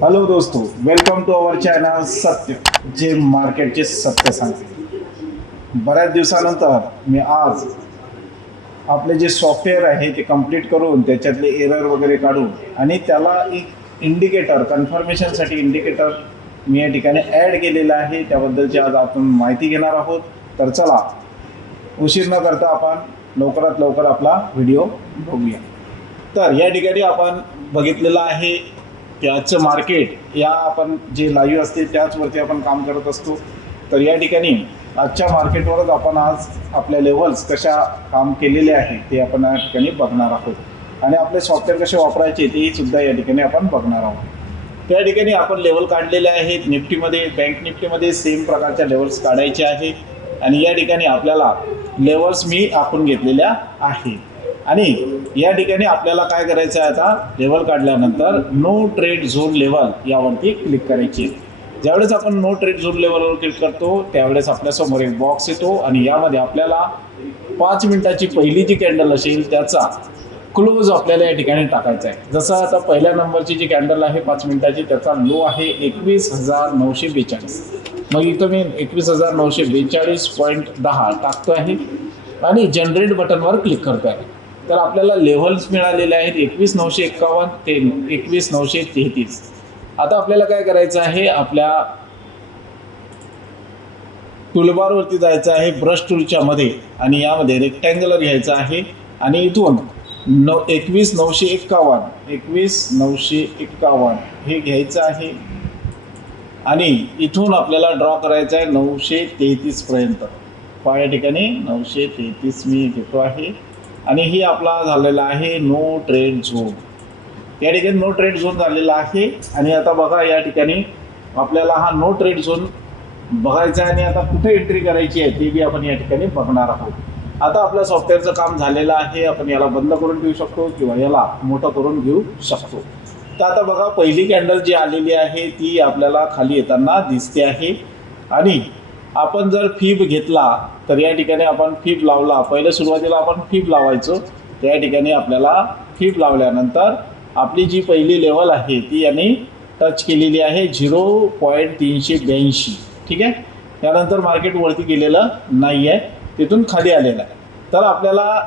Hello दोस्तो welcome to our channel सत्य जे मार्केटचे सत्य सांगते. बऱ्याच दिवसानंतर मी आज आपले जे सॉफ्टवेअर आहे ते कंप्लीट करून त्याच्यातले एरर वगैरे काढून आणि त्याला एक इंडिकेटर कन्फर्मेशनसाठी इंडिकेटर मी या ठिकाणी ॲड केलेलं आहे. त्याबद्दलची आज आपण माहिती घेणार आहोत. तर चला उशीर न करता आपण लवकरात लवकर आपला व्हिडिओ बघूया. तर या ठिकाणी आपण बघितलेलं आहे की आजचं मार्केट या आपण जे लाईव्ह असते त्याचवरती आपण काम करत असतो. तर या ठिकाणी आजच्या मार्केटवरच आपण आज आपल्या लेवल्स कशा काम केलेले आहे ते आपण या ठिकाणी बघणार आहोत. आणि आपले सॉफ्टवेअर कसे वापरायचे तेही सुद्धा या ठिकाणी आपण बघणार आहोत. त्या ठिकाणी आपण लेवल काढलेले आहेत. निफ्टीमध्ये बँक निफ्टीमध्ये सेम प्रकारच्या लेवल्स काढायचे आहे आणि या ठिकाणी आपल्याला लेवल्स मी आखून घेतलेल्या आहेत. आणि या ठिकाणी आपल्याला काय करायचं आहे आता? लेवल काढल्यानंतर नो ट्रेड झोन लेवल यावरती क्लिक करायची. आहे. ज्यावेळेस आपण नो ट्रेड झोन लेवलवर क्लिक करतो त्यावेळेस आपल्यासमोर एक बॉक्स येतो आणि यामध्ये आपल्याला पाच मिनिटाची पहिली जी कॅन्डल असेल त्याचा क्लोज आपल्याला या ठिकाणी टाकायचा आहे. जसं आता पहिल्या नंबरची जी कॅन्डल आहे पाच मिनिटाची त्याचा लो आहे एकवीस हजार नऊशे बेचाळीस. मग इथं मी एकवीस हजार नऊशे बेचाळीस पॉईंट दहा टाकतो आहे आणि जनरेट बटनवर क्लिक करतो आहे. तर आपल्याला लेव्हल्स मिळालेले आहेत एकवीस नऊशे एक्कावन्न ते एकवीस नऊशे तेहतीस. आता आपल्याला काय करायचं आहे? आपल्या टूलबारवरती जायचं आहे ब्रश टूलच्या मध्ये आणि यामध्ये रेक्टँग्युलर घ्यायचं आहे आणि इथून नऊ एकवीस नऊशे एक्कावन्न एकवीस नऊशे एक्कावन्न हे घ्यायचं आहे. आणि इथून आपल्याला ड्रॉ करायचं आहे नऊशे तेहतीसपर्यंत पहा या ठिकाणी नऊशे तेहतीस मी घेतो आहे. आणि ही आपला झालेला आहे नो ट्रेड झोन या ठिकाणी नो ट्रेड झोन झालेला आहे आणि आता बघा या ठिकाणी आपल्याला हा नो ट्रेड झोन बघायचा आहे आणि आता कुठे एंट्री करायची आहे ते बी आपण या ठिकाणी बघणार आहोत. आता आपल्या सॉफ्टवेअरचं काम झालेलं आहे आपण याला बंद करून घेऊ शकतो किंवा याला मोठं करून घेऊ शकतो. तर आता बघा पहिली कॅन्डल जी आलेली आहे ती आपल्याला खाली येताना दिसते आहे. आणि आपण जर फिब घेतला तर या ठिकाणी आपण फिब लावला. पहिले सुरुवातीला आपण फिब लावायचो. त्या ठिकाणी आपल्याला फिब लावल्यानंतर आपली जी पहिली लेवल आहे ती यांनी टच केलेली आहे झिरो पॉईंट तीनशे ब्याऐंशी. ठीक आहे? त्यानंतर मार्केट वरती गेलेलं नाही आहे तिथून खाली आलेलं आहे. तर आपल्याला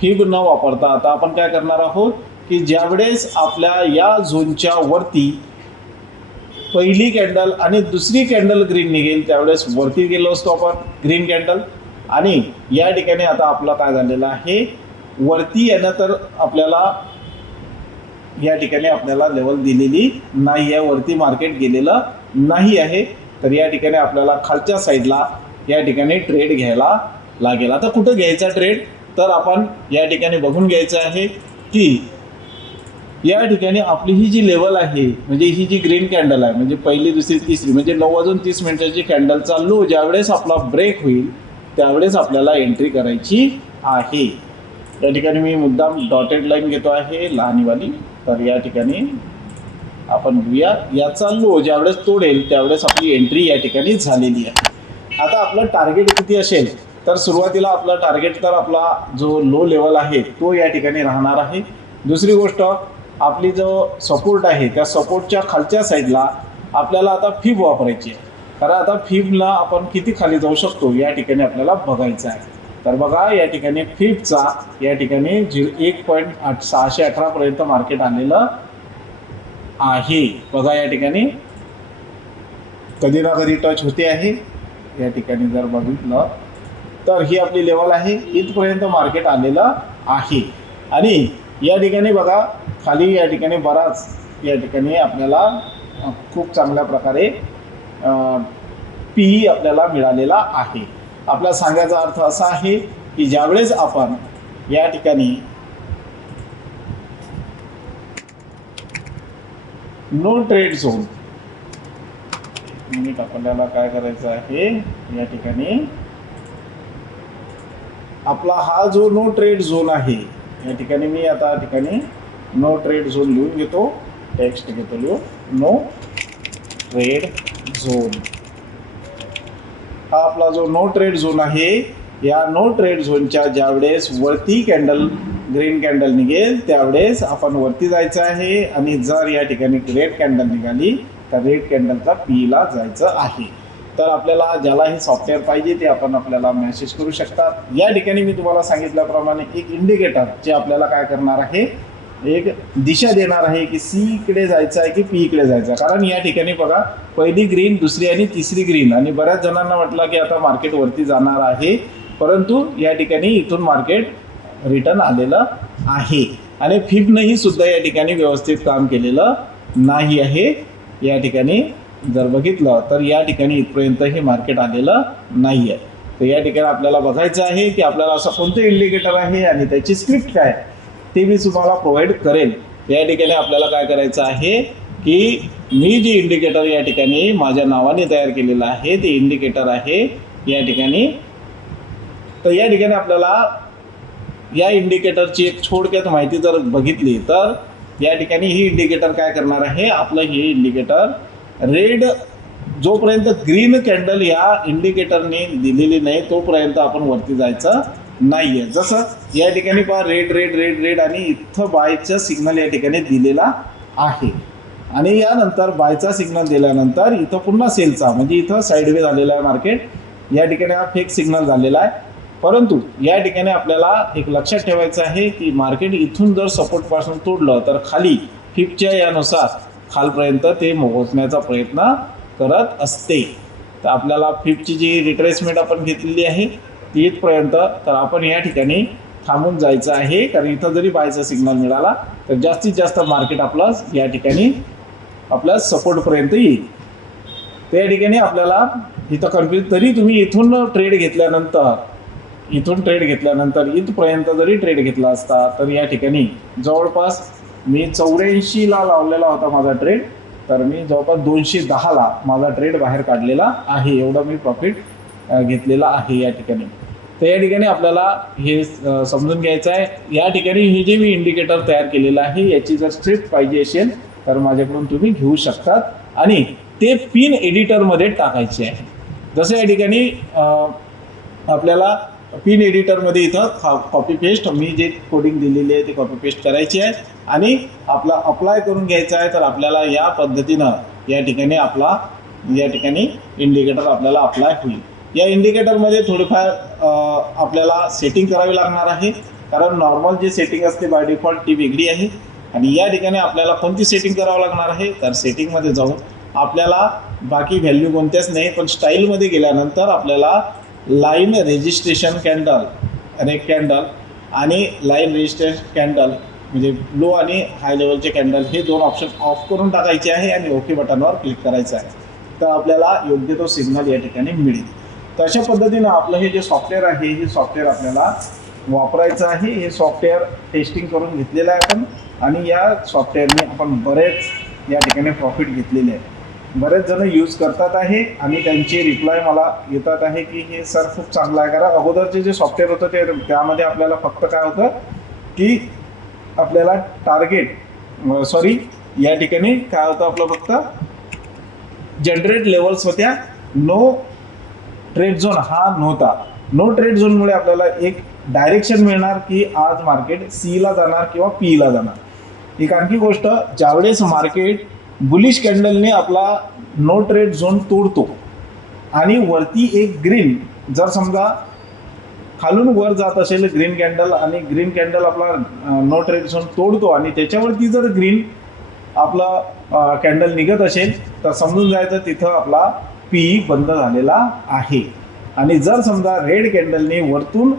फिब न वापरता आता आपण काय करणार आहोत की ज्यावेळेस आपल्या या झोनच्या वरती पहिली कॅन्डल आणि दुसरी कॅन्डल ग्रीन निघेल त्यावेळेस वरती गेलो असतो आपण ग्रीन कॅन्डल. आणि या ठिकाणी आता आपलं काय झालेलं आहे वरती येणं तर आपल्याला या ठिकाणी आपल्याला लेवल दिलेली नाही आहे वरती मार्केट गेलेलं नाही आहे. तर या ठिकाणी आपल्याला खालच्या साईडला या ठिकाणी ट्रेड घ्यायला लागेल. आता कुठं घ्यायचा ट्रेड तर आपण या ठिकाणी बघून घ्यायचं आहे की या ठिकाणी आपली ही जी लेवल आहे म्हणजे ही जी ग्रीन कॅन्डल आहे म्हणजे पहिली दुसरी तिसरी म्हणजे नऊ वाजून तीस मिनिटाची कॅन्डल लो ज्यावेळेस आपला ब्रेक होईल त्यावेळेस आपल्याला एंट्री करायची आहे. या ठिकाणी मी मुद्दाम डॉटेड लाईन घेतो आहे लहानीवाली. तर या ठिकाणी आपण घेऊया. याचा लो ज्यावेळेस तोडेल त्यावेळेस आपली एंट्री या ठिकाणी झालेली आहे. आता आपलं टार्गेट किती असेल? तर सुरुवातीला आपला टार्गेट तर आपला जो लो लेवल आहे तो या ठिकाणी राहणार आहे. दुसरी गोष्ट आपली जो सपोर्ट आहे त्या सपोर्टच्या खालच्या साईडला आपल्याला आता फिब वापरायची आहे. कारण आता फिबला आपण किती खाली जाऊ शकतो या ठिकाणी आपल्याला बघायचं आहे. तर बघा या ठिकाणी फिबचा या ठिकाणी झिरो एक पॉईंट आठ सहाशे अठरापर्यंत मार्केट आलेलं आहे. बघा या ठिकाणी कधी ना कधी टच होते आहे. या ठिकाणी जर बघितलं तर ही आपली लेवल आहे. इथपर्यंत मार्केट आलेलं आहे. आणि या ठिकाणी बघा खाली या ठिकाणी बराच या ठिकाणी आपल्याला खूप चांगल्या प्रकारे पी आपल्याला मिळालेला आहे. आपला सांगायचा अर्थ असा आहे की ज्यावेळेस आपण या ठिकाणी नो ट्रेड झोन मिनिट आपल्याला काय करायचं आहे? या ठिकाणी आपला हा जो नो ट्रेड झोन आहे या ठिकाणी मी आता ठिकाणी नो ट्रेड झोन लिहून घेतो. टेक्स्ट घेतो लिहून. नो ट्रेड झोन हा आपला जो नो ट्रेड झोन आहे या नो ट्रेड झोनच्या ज्यावेळेस वरती कॅन्डल ग्रीन कॅन्डल निघेल त्यावेळेस आपण वरती जायचं आहे आणि जर या ठिकाणी रेड कॅन्डल निघाली तर रेड कॅन्डलचा पीला जायचं आहे. तर आपल्याला ज्याला हे सॉफ्टवेअर पाहिजे ते आपण आपल्याला मेसेज करू शकतात. या ठिकाणी मी तुम्हाला सांगितल्याप्रमाणे एक इंडिकेटर जे आपल्याला काय करणार आहे एक दिशा देणार आहे की सी इकडे जायचं आहे की पी इकडे जायचं आहे. कारण या ठिकाणी बघा पहिली ग्रीन दुसरी आणि तिसरी ग्रीन आणि बऱ्याच जणांना वाटलं की आता मार्केट वरती जाणार आहे. परंतु या ठिकाणी इथून मार्केट रिटर्न आलेलं आहे. आणि फिफनंही सुद्धा या ठिकाणी व्यवस्थित काम केलेलं नाही आहे. या ठिकाणी जर बघितलं तर या ठिकाणी इथपर्यंत हे मार्केट आलेलं नाही आहे तर या ठिकाणी आपल्याला बघायचं आहे की आपल्याला असं कोणतं इंडिकेटर आहे आणि त्याची स्क्रिप्ट काय ते मी तुम्हाला प्रोव्हाइड करेल या ठिकाणी आपल्याला काय करायचं आहे की मी जे इंडिकेटर या ठिकाणी माझ्या नावाने तयार केलेलं आहे ते इंडिकेटर आहे या ठिकाणी. तर या ठिकाणी आपल्याला या इंडिकेटरची एक थोडक्यात माहिती जर बघितली तर या ठिकाणी ही इंडिकेटर काय करणार आहे आपलं हे इंडिकेटर रेड जोपर्यंत ग्रीन कॅन्डल या इंडिकेटरने दिलेली नाही तोपर्यंत आपण वरती जायचं नाही आहे जसं या ठिकाणी पहा रेड रेड रेड रेड आणि इथं बायचं सिग्नल या ठिकाणी दिलेला आहे. आणि यानंतर बायचा सिग्नल दिल्यानंतर इथं पुन्हा सेलचा म्हणजे इथं साईडवे झालेला आहे मार्केट या ठिकाणी हा फेक सिग्नल झालेला आहे. परंतु या ठिकाणी आपल्याला एक लक्षात ठेवायचं आहे की मार्केट इथून जर सपोर्टपासून तोडलं तर खाली फिफ्टच्या यानुसार खालपर्यंत ते पोहोचण्याचा प्रयत्न करत असते. तर आपल्याला फिफ्टची जी रिट्रेसमेंट आपण घेतलेली आहे ती इथपर्यंत तर आपण या ठिकाणी थांबून जायचं आहे. कारण इथं जरी बायचा सिग्नल मिळाला तर जास्तीत जास्त मार्केट आपलं या ठिकाणी आपल्या सपोर्टपर्यंत येईल. तर या ठिकाणी आपल्याला इथं कन्फ्युज तरी तुम्ही इथून ट्रेड घेतल्यानंतर इथून ट्रेड घेतल्यानंतर इथपर्यंत जरी ट्रेड घेतला असता तर या ठिकाणी जवळपास मी चौऱ्याऐंशीला लावलेला होता माझा ट्रेड तर मी जवळपास दोनशे दहाला माझा ट्रेड बाहेर काढलेला आहे. एवढं मी प्रॉफिट घेतलेला आहे या ठिकाणी. तर या ठिकाणी आपल्याला हे समजून घ्यायचं आहे. या ठिकाणी हे जे मी इंडिकेटर तयार केलेलं आहे याची जर स्क्रिप्ट पाहिजे असेल तर माझ्याकडून तुम्ही घेऊ शकतात. आणि ते पिन एडिटरमध्ये टाकायचे आहे. जसं या ठिकाणी आपल्याला पिन एडिटरमध्ये इथं कॉपी पेस्ट मी जे कोडिंग दिलेली आहे ते कॉपी पेस्ट करायची आहे. आणि आपला अप्लाय करून घ्यायचा आहे तर आपल्याला या पद्धतीनं या ठिकाणी आपला या ठिकाणी इंडिकेटर आपल्याला अप्लाय होईल. या इंडिकेटरमध्ये थोडीफार आपल्याला सेटिंग करावी लागणार आहे. कारण नॉर्मल जी सेटिंग असते बाय डिफॉल्ट ती वेगळी आहे. आणि या ठिकाणी आपल्याला कोणती सेटिंग करावं लागणार आहे तर सेटिंगमध्ये जाऊन आपल्याला बाकी व्हॅल्यू कोणत्याच नाही पण स्टाईलमध्ये गेल्यानंतर आपल्याला लाईन रेजिस्ट्रेशन कॅन्डल रेक कॅन्डल आणि लाईन रेजिस्ट्रेशन कॅन्डल म्हणजे लो आणि हाय लेवलचे कॅन्डल हे दोन ऑप्शन ऑफ करून टाकायचे आहे आणि ओके बटनवर क्लिक करायचं आहे. तर आपल्याला योग्य तो सिग्नल या ठिकाणी मिळेल. तर अशा पद्धतीनं आपलं हे जे सॉफ्टवेअर आहे हे सॉफ्टवेअर आपल्याला वापरायचं आहे. हे सॉफ्टवेअर टेस्टिंग करून घेतलेलं आहे आपण आणि या सॉफ्टवेअरने आपण बरेच या ठिकाणी प्रॉफिट घेतलेले आहे. बरेच जण यूज करतात आहे आणि त्यांचे रिप्लाय मला येतात आहे की हे सर खूप चांगलं आहे. कारण अगोदरचे जे सॉफ्टवेअर होतं ते त्यामध्ये आपल्याला फक्त काय होतं की आपल्याला टार्गेट सॉरी या ठिकाणी काय होतं आपलं फक्त? जनरेट लेवल्स होत्या. नो ट्रेड झोन हा नव्हता. नो ट्रेड झोनमुळे आपल्याला एक डायरेक्शन मिळणार की आज मार्केट सीला जाणार किंवा पीला जाणार. एक आणखी गोष्ट ज्यावेळेस मार्केट बुलिश कॅन्डलने आपला नो ट्रेड झोन तोडतो. आणि वरती एक ग्रीन जर समजा खालून वर जात असेल ग्रीन कॅन्डल आणि ग्रीन कॅन्डल आपला नो ट्रेड झोन तोडतो आणि त्याच्यावरती जर ग्रीन आपला कॅन्डल निघत असेल तर समजून जायचं तिथं आपला पी बंद झालेला आहे. आणि जर समजा रेड कॅन्डलने वरतून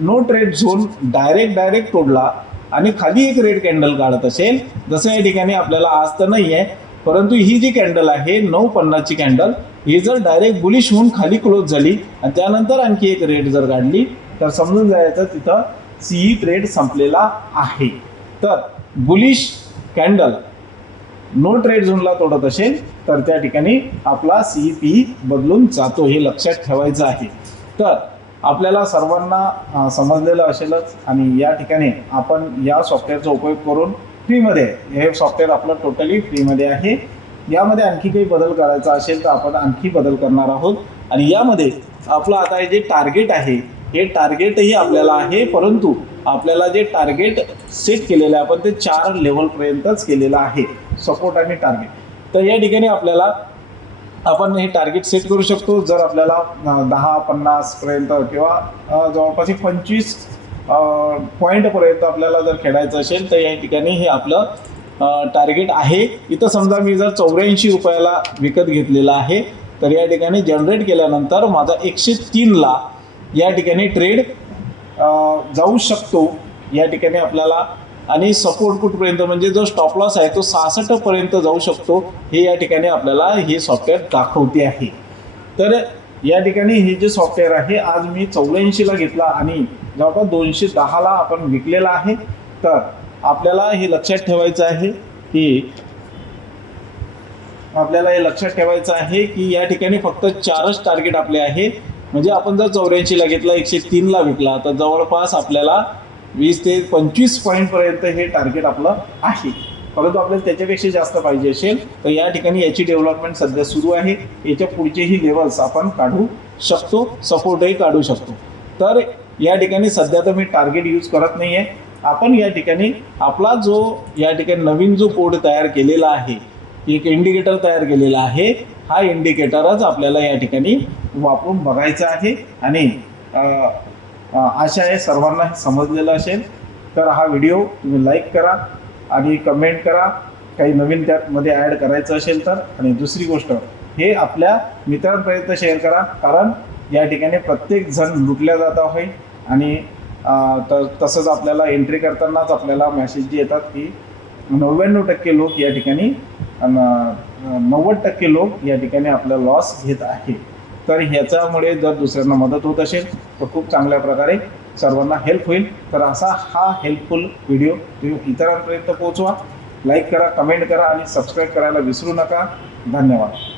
no trade zone direct direct तोडला आणि खाली एक रेड कॅन्डल काढत असेल जसं या ठिकाणी आपल्याला आज तर नाही आहे परंतु ही जी कॅन्डल आहे नऊ पन्नासची कॅन्डल ही जर डायरेक्ट बुलिश होऊन खाली क्लोज झाली आणि त्यानंतर आणखी एक रेड जर काढली तर समजून जायचं तिथं सीई ट्रेड संपलेला आहे. तर बुलिश कॅन्डल नो ट्रेड झोनला तोडत असेल तर त्या ठिकाणी आपला सी पी बदलून जातो हे लक्षात ठेवायचं आहे. तर आपल्याला सर्वांना समजलेलं असेलच आणि या ठिकाणी आपण या सॉफ्टवेअरचा उपयोग करून फ्रीमध्ये हे सॉफ्टवेअर आपलं टोटली फ्रीमध्ये आहे. यामध्ये आणखी काही बदल करायचा असेल तर आपण आणखी बदल करणार आहोत. आणि यामध्ये आपलं आता हे जे टार्गेट आहे हे टार्गेटही आपल्याला आहे परंतु आपल्याला जे टार्गेट सेट केलेलं आहे आपण ते चार लेवलपर्यंतच केलेलं आहे सपोर्ट आणि टार्गेट तर या ठिकाणी आपल्याला आपण हे टार्गेट सेट करू शकतो. जर आपल्याला दहा पन्नासपर्यंत किंवा जवळपास एक पंचवीस पॉईंटपर्यंत आपल्याला जर खेळायचं असेल तर या ठिकाणी हे आपलं टार्गेट आहे. इथं समजा मी जर चौऱ्याऐंशी रुपयाला विकत घेतलेला आहे तर या ठिकाणी जनरेट केल्यानंतर माझा एकशे तीनला या ठिकाणी ट्रेड जाऊ शकतो. या ठिकाणी आपल्याला आणि सपोर्ट कुठपर्यंत? म्हणजे जो स्टॉप लॉस आहे तो सहासष्टपर्यंत जाऊ शकतो. हे या ठिकाणी आपल्याला हे सॉफ्टवेअर दाखवते आहे. तर या ठिकाणी हे जे सॉफ्टवेअर आहे आज मी चौऱ्याऐंशीला घेतला आणि जवळपास दोनशे दहाला आपण विकलेला आहे. तर आपल्याला हे लक्षात ठेवायचं आहे की आपल्याला हे लक्षात ठेवायचं आहे की या ठिकाणी फक्त चारच टार्गेट आपले आहे. म्हणजे आपण जर चौऱ्याऐंशीला घेतला एकशे तीनला विकला तर जवळपास आपल्याला वीस ते पंचवीस पॉईंटपर्यंत हे टार्गेट आपलं आहे. परंतु आपल्याला त्याच्यापेक्षा जास्त पाहिजे असेल तर या ठिकाणी याची डेव्हलपमेंट सध्या सुरू आहे. याच्या पुढचेही लेवल्स आपण काढू शकतो सपोर्टही काढू शकतो. तर या ठिकाणी सध्या तर मी टार्गेट यूज करत नाही आहे आपण या ठिकाणी आपला जो या ठिकाणी नवीन जो कोड तयार केलेला आहे एक इंडिकेटर तयार केलेला आहे हा इंडिकेटरच आपल्याला या ठिकाणी वापरून बघायचा आहे. आणि आशा आहे सर्वांना हे समजलेलं असेल. तर हा व्हिडिओ तुम्ही लाईक करा आणि कमेंट करा. काही नवीन त्यामध्ये ॲड करायचं असेल तर. आणि दुसरी गोष्ट हे आपल्या मित्रांपर्यंत शेअर करा. कारण या ठिकाणी प्रत्येक जण लुटल्या जात आहे आणि तर तसंच आपल्याला एंट्री करतानाच आपल्याला मेसेज जे येतात की नव्याण्णव टक्के लोक या ठिकाणी नव्वद टक्के लोक या ठिकाणी आपला लॉस घेत आहे तर ह्याच्यामुळे जर दुसऱ्यांना मदत होत असेल तर खूप चांगल्या प्रकारे सर्वांना हेल्प होईल. तर असा हा हेल्पफुल व्हिडिओ तुम्ही इतरांपर्यंत पोहोचवा. लाईक करा कमेंट करा आणि सबस्क्राईब करायला विसरू नका. धन्यवाद.